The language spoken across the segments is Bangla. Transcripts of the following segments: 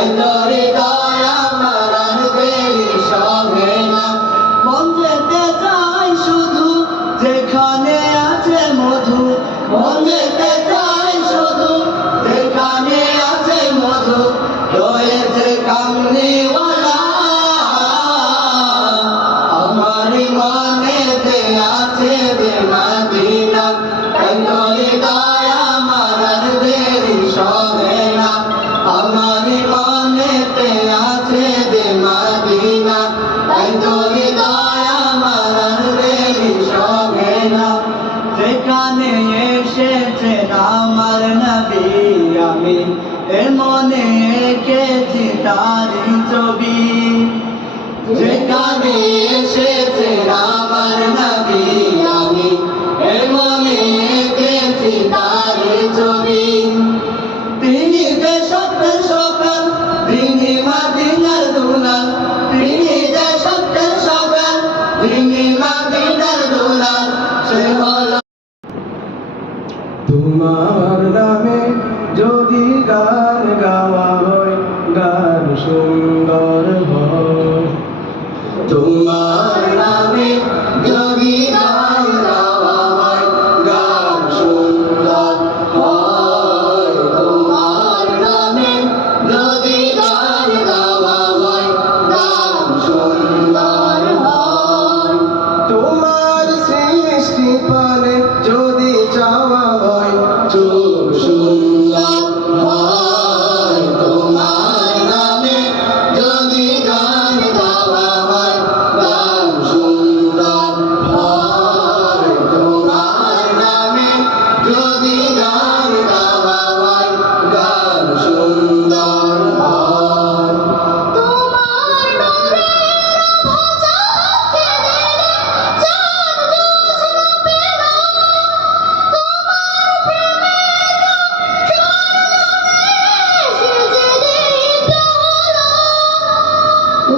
তাই তো হৃদয় আমার আর দেরি সহে না। মন যেতে চাই শুধু যেখানে আছে মধু, মন যেতে চাই শুধু যেখানে আছে মধু, রয়েছে কামলিওয়ালা আমার মনেতে আছে যে মদিনা। তাই তো হৃদয় আমার আর দেরি সহে না, আমার মনেতে আছে যে মদিনা। তাই তো হৃদয় আমার আর দেরি সহে না। যেখানে এসেছেন আমার নবী আমি এ মনে এঁকেছি তারই ছবি। যেখানে এসেছেন আমার নবী আমি এ মনে এঁকেছি তারই ছবি। তিনি যে সত্যের সকাল, তিনি মদিনার দুলাল, তিনি যে সত্যের সকাল, তিনি মদিনার দুলাল। সে হলো তোমার নামে যদি গান গাওয়া হয়, গান সুন্দর হয়। তোমার নামে যদি গান গাওয়া হয়, গান সুন্দর হয়। তোমার নামে যদি গান গাওয়া হয়, গান সুন্দর হয়। তোমার সৃষ্টি পানে যদি চাওয়া হয়, চোখ সুন্দর হয়। তোমার নামে যদি গান গাওয়া হয়, গান সুন্দর হয়। তোমার নামে যদি গান গাওয়া হয়, গান সুন্দর হয়। তোমার নূরের ভাষা খেলে জান বুঝনা পেলাম, তোমার প্রেমের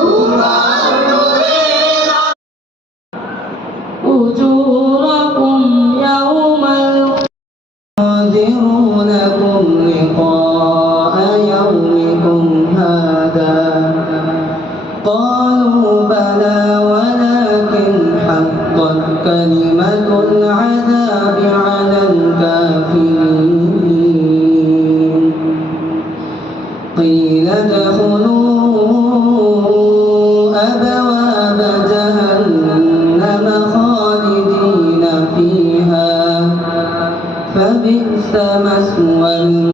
তোমার নূরের উজুরাকুম ইয়াউমাল নাযিরুনাকুম লিকা